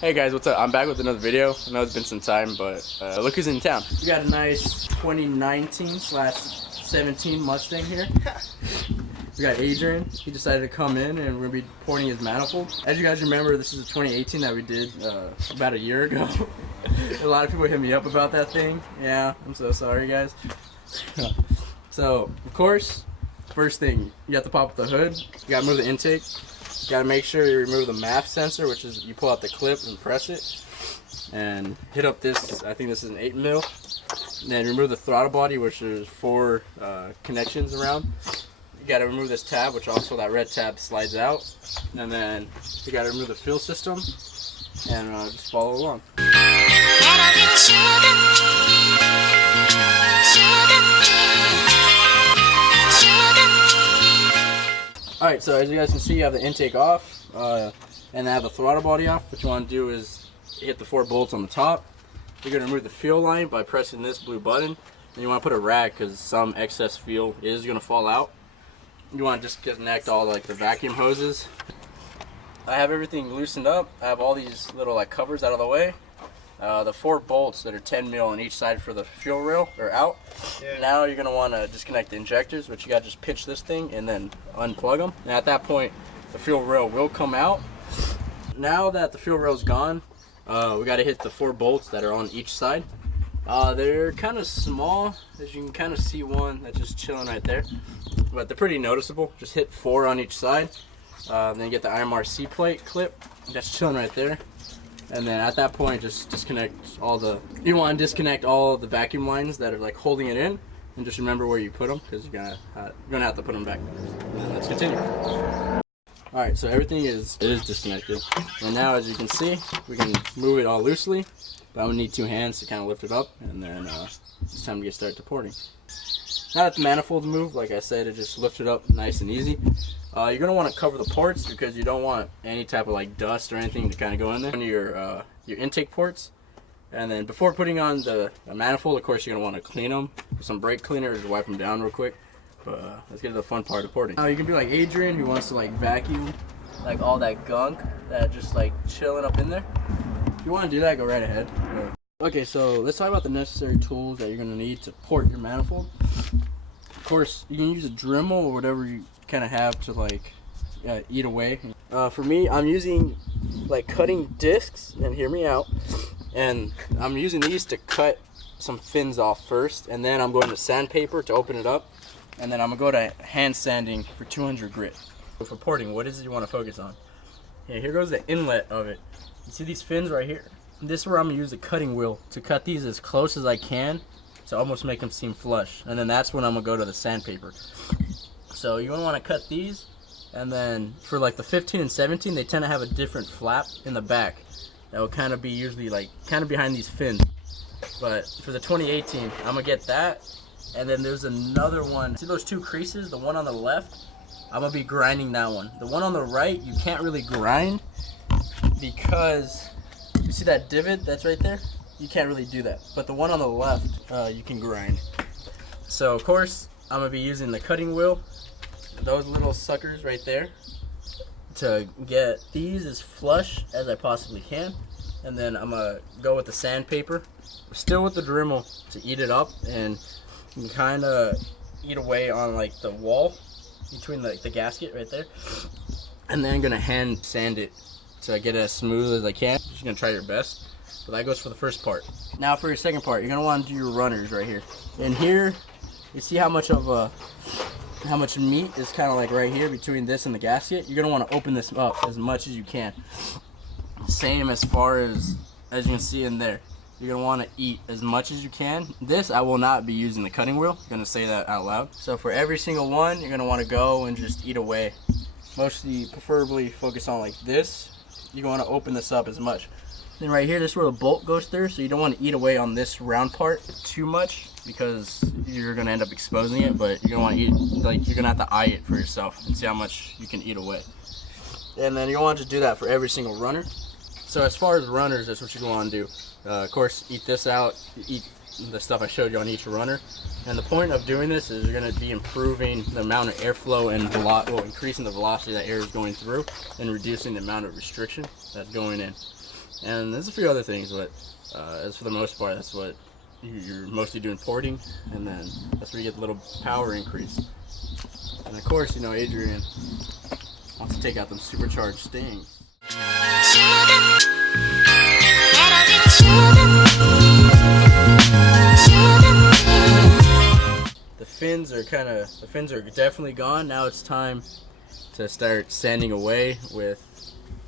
Hey guys, what's up? I'm back with another video. I know it's been some time, but look who's in town. We got a nice 2019/17 Mustang here. We got Adrian. He decided to come in and we're going to be porting his manifold. As you guys remember, this is a 2018 that we did about a year ago. A lot of people hit me up about that thing. Yeah, I'm so sorry guys. So, of course, first thing, you have to pop up the hood. You got to remove the intake. You got to make sure you remove the MAF sensor, which is you pull out the clip and press it. And hit up this, I think this is an 8mm. And then remove the throttle body, which is 4 connections around. You got to remove this tab, which also that red tab slides out. And then you got to remove the fuel system and just follow along. Alright, so as you guys can see, you have the intake off and I have the throttle body off. What you want to do is hit the 4 bolts on the top. You're going to remove the fuel line by pressing this blue button. And you want to put a rag because some excess fuel is going to fall out. You want to just connect all the vacuum hoses. I have everything loosened up. I have all these little covers out of the way. The 4 bolts that are 10mm on each side for the fuel rail are out. Yeah. Now you're going to want to disconnect the injectors, which you got to just pitch this thing and then unplug them. And at that point, the fuel rail will come out. Now that the fuel rail is gone, we got to hit the 4 bolts that are on each side. They're kind of small, as you can kind of see one that's just chilling right there. But they're pretty noticeable. Just hit 4 on each side. Then you get the IMRC plate clip that's chilling right there. And then at that point, just disconnect all the. You want to disconnect all the vacuum lines that are holding it in, and just remember where you put them because you're gonna have to put them back. Let's continue. All right, so everything is disconnected, and now as you can see, we can move it all loosely. But I'm gonna need 2 hands to kind of lift it up, and then it's time to get started to porting. Now that the manifold's moved, like I said, it just lifts it up nice and easy. You're going to want to cover the ports because you don't want any type of dust or anything to kind of go in there. On your intake ports. And then before putting on the manifold, of course, you're going to want to clean them with some brake cleaner or just wipe them down real quick. But let's get to the fun part of porting. Now you can be like Adrian, who wants to vacuum all that gunk that just chilling up in there. If you want to do that, go right ahead. Okay, so let's talk about the necessary tools that you're going to need to port your manifold. Of course, you can use a Dremel or whatever you kind of have to eat away. For me, I'm using cutting discs, and hear me out, and I'm using these to cut some fins off first, and then I'm going to sandpaper to open it up, and then I'm going to go to hand sanding for 200 grit. So for porting, what is it you want to focus on? Yeah, here goes the inlet of it. You see these fins right here? This is where I'm going to use the cutting wheel to cut these as close as I can to almost make them seem flush, and then that's when I'm going to go to the sandpaper. So you're going to want to cut these, and then for the 15 and 17, they tend to have a different flap in the back that will kind of be usually kind of behind these fins. But for the 2018, I'm going to get that, and then there's another one. See those 2 creases? The one on the left, I'm going to be grinding that one. The one on the right, you can't really grind because you see that divot that's right there? You can't really do that. But the one on the left, you can grind. So of course, I'm going to be using the cutting wheel, those little suckers right there, to get these as flush as I possibly can. And then I'm going to go with the sandpaper, still with the Dremel, to eat it up and kind of eat away on the wall between the gasket right there. And then I'm going to hand sand it to get it as smooth as I can. Just going to try your best. But that goes for the first part. Now for your second part, you're going to want to do your runners right here. And here, you see how much meat is kind of right here between this and the gasket? You're going to want to open this up as much as you can. Same as far as you can see in there. You're going to want to eat as much as you can. This, I will not be using the cutting wheel. I'm going to say that out loud. So for every single one, you're going to want to go and just eat away. Mostly, preferably focus on this. You're going to want to open this up as much. Then right here, this is where the bolt goes through, so you don't want to eat away on this round part too much because you're going to end up exposing it, but you're going to want to eat, you're going to have to eye it for yourself and see how much you can eat away. And then you want to do that for every single runner. So as far as runners, that's what you're going to want to do. Of course, eat this out, eat the stuff I showed you on each runner. And the point of doing this is you're going to be improving the amount of airflow and increasing the velocity that air is going through and reducing the amount of restriction that's going in. And there's a few other things, but as for the most part, that's what you're mostly doing, porting, and then that's where you get the little power increase. And of course, you know, Adrian wants to take out them supercharged stings. The fins are definitely gone. Now it's time to start sanding away with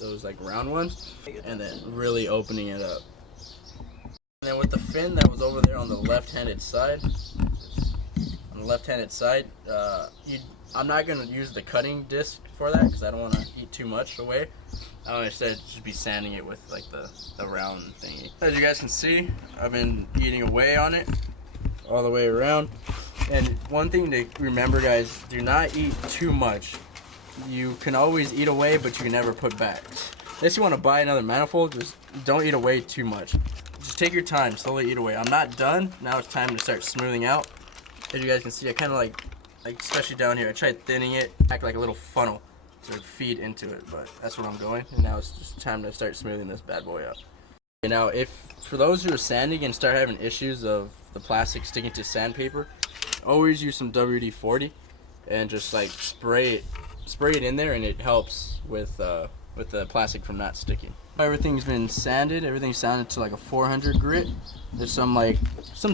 those like round ones, and then really opening it up. And then with the fin that was over there on the left-handed side, I'm not going to use the cutting disc for that because I don't want to eat too much away. I would instead just be sanding it with like the round thingy. As you guys can see, I've been eating away on it all the way around. And one thing to remember, guys, do not eat too much. You can always eat away, but you can never put back. Unless you want to buy another manifold, just don't eat away too much. Just take your time, slowly eat away. I'm not done. Now it's time to start smoothing out. As you guys can see, I kind of like especially down here, I tried thinning it, act like a little funnel to feed into it, but that's where I'm going. And now it's just time to start smoothing this bad boy out. And now, for those who are sanding and start having issues of the plastic sticking to sandpaper, always use some WD-40 and just like spray it in there, and it helps with the plastic from not sticking. Everything's been sanded. Everything's sanded to like a 400 grit. There's some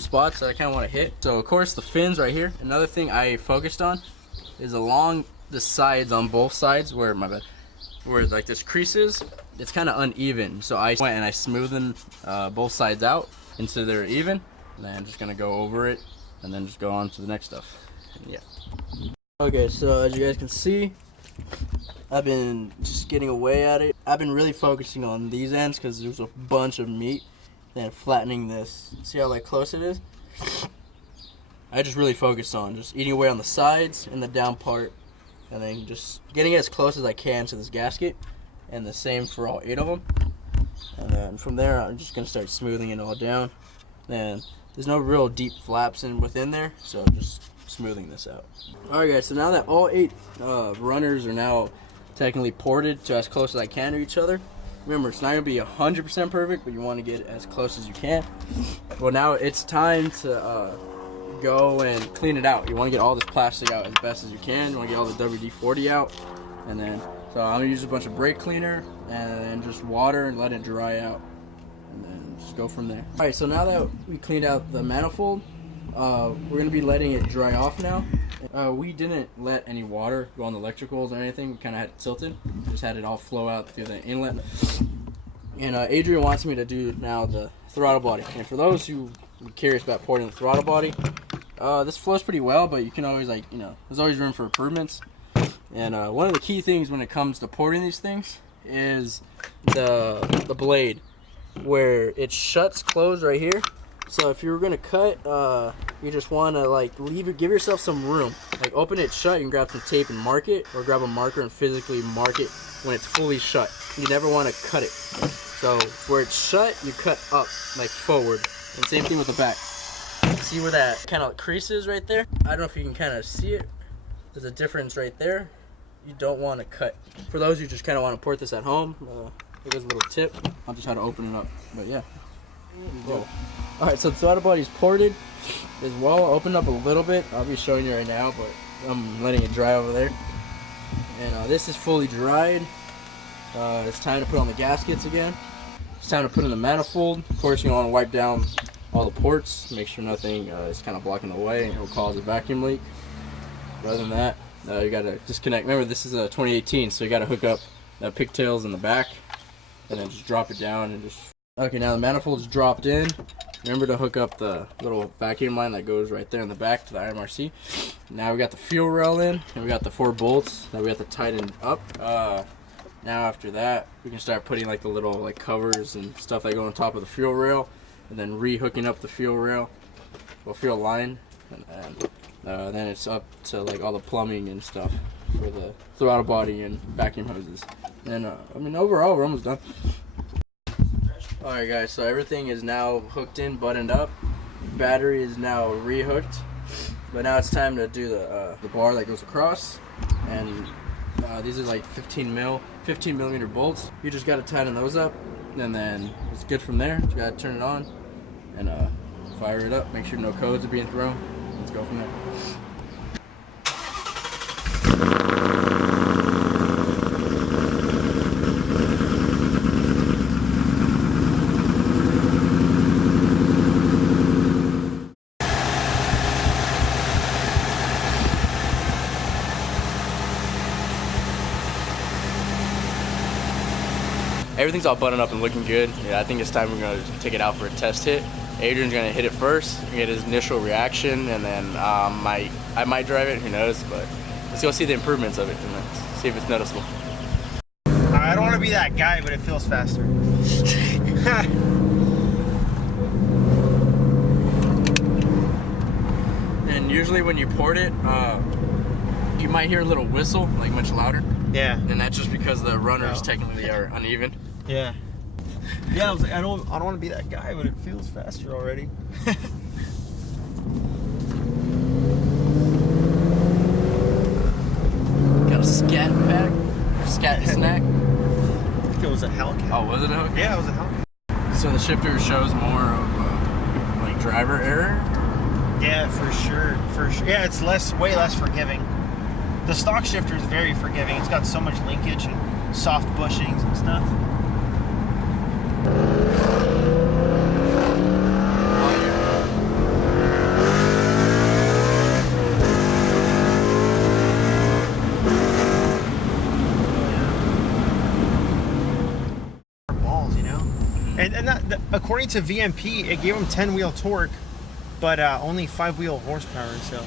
spots that I kind of want to hit. So of course the fins right here. Another thing I focused on is along the sides on both sides where like this crease is. It's kind of uneven. So I went and I smoothed both sides out until they're even. And then I'm just gonna go over it and then just go on to the next stuff. And yeah. Okay, so as you guys can see, I've been just getting away at it. I've been really focusing on these ends because there's a bunch of meat. Then flattening this. See how like close it is? I just really focused on just eating away on the sides and the down part, and then just getting it as close as I can to this gasket, and the same for all 8 of them. And then from there, I'm just gonna start smoothing it all down. And there's no real deep flaps within there, so I'm just smoothing this out. Alright guys, so now that all 8 runners are now technically ported to as close as I can to each other. Remember, it's not going to be 100% perfect, but you want to get as close as you can. Well, now it's time to go and clean it out. You want to get all this plastic out as best as you can. You want to get all the WD-40 out. And then, so I'm going to use a bunch of brake cleaner and then just water and let it dry out. And then just go from there. Alright, so now that we cleaned out the manifold, we're going to be letting it dry off now. We didn't let any water go on the electricals or anything. We kind of had it tilted. Just had it all flow out through the inlet. And Adrian wants me to do now the throttle body. And for those who are curious about porting the throttle body, this flows pretty well, but you can always there's always room for improvements. And one of the key things when it comes to porting these things is the blade, where it shuts closed right here. So if you're gonna cut, you just wanna give yourself some room. Like open it shut, you can grab some tape and mark it, or grab a marker and physically mark it when it's fully shut. You never wanna cut it. So where it's shut, you cut up, like forward. And same thing with the back. See where that kind of crease is right there? I don't know if you can kind of see it. There's a difference right there. You don't wanna cut. For those who just kind of wanna port this at home, here's a little tip. I'll just try to open it up, but yeah. Alright, so the throttle body is ported as well. Opened up a little bit. I'll be showing you right now, but I'm letting it dry over there. And this is fully dried. It's time to put on the gaskets again. It's time to put in the manifold. Of course, you want to wipe down all the ports, make sure nothing is kind of blocking the way, and it will cause a vacuum leak. Other than that, you got to disconnect. Remember, this is a 2018, so you got to hook up the pigtails in the back, and then just drop it down and just. Okay, now the manifold's dropped in. Remember to hook up the little vacuum line that goes right there in the back to the IMRC. Now we got the fuel rail in, and we got the 4 bolts that we have to tighten up. Now after that, we can start putting like the little covers and stuff that go on top of the fuel rail, and then re-hooking up the fuel rail, fuel line, and then it's up to all the plumbing and stuff for the throttle body and vacuum hoses. And I mean, overall, we're almost done. Alright guys, so everything is now hooked in, buttoned up. Battery is now re-hooked. But now it's time to do the bar that goes across. And these are like 15 millimeter bolts. You just got to tighten those up. and then it's good from there. You gotta turn it on and fire it up. Make sure no codes are being thrown. Let's go from there. Everything's all buttoned up and looking good. Yeah, I think it's time we're gonna take it out for a test hit. Adrian's gonna hit it first, get his initial reaction, and then I might drive it, who knows, but let's go see the improvements of it and let's see if it's noticeable. I don't wanna be that guy, but it feels faster. And usually when you port it, you might hear a little whistle, like much louder. Yeah. And that's just because the runners technically are uneven. Yeah. Yeah, I was like, I don't want to be that guy, but it feels faster already. Got a scat pack, or scat snack. I think it was a Hellcat. Oh, was it a Hellcat? Yeah, it was a Hellcat. So the shifter shows more of like driver error. Yeah, for sure. Yeah, it's way less forgiving. The stock shifter is very forgiving. It's got so much linkage and soft bushings and stuff. Balls, you know. And that, according to VMP, it gave them 10-wheel torque, but only 5-wheel horsepower. So.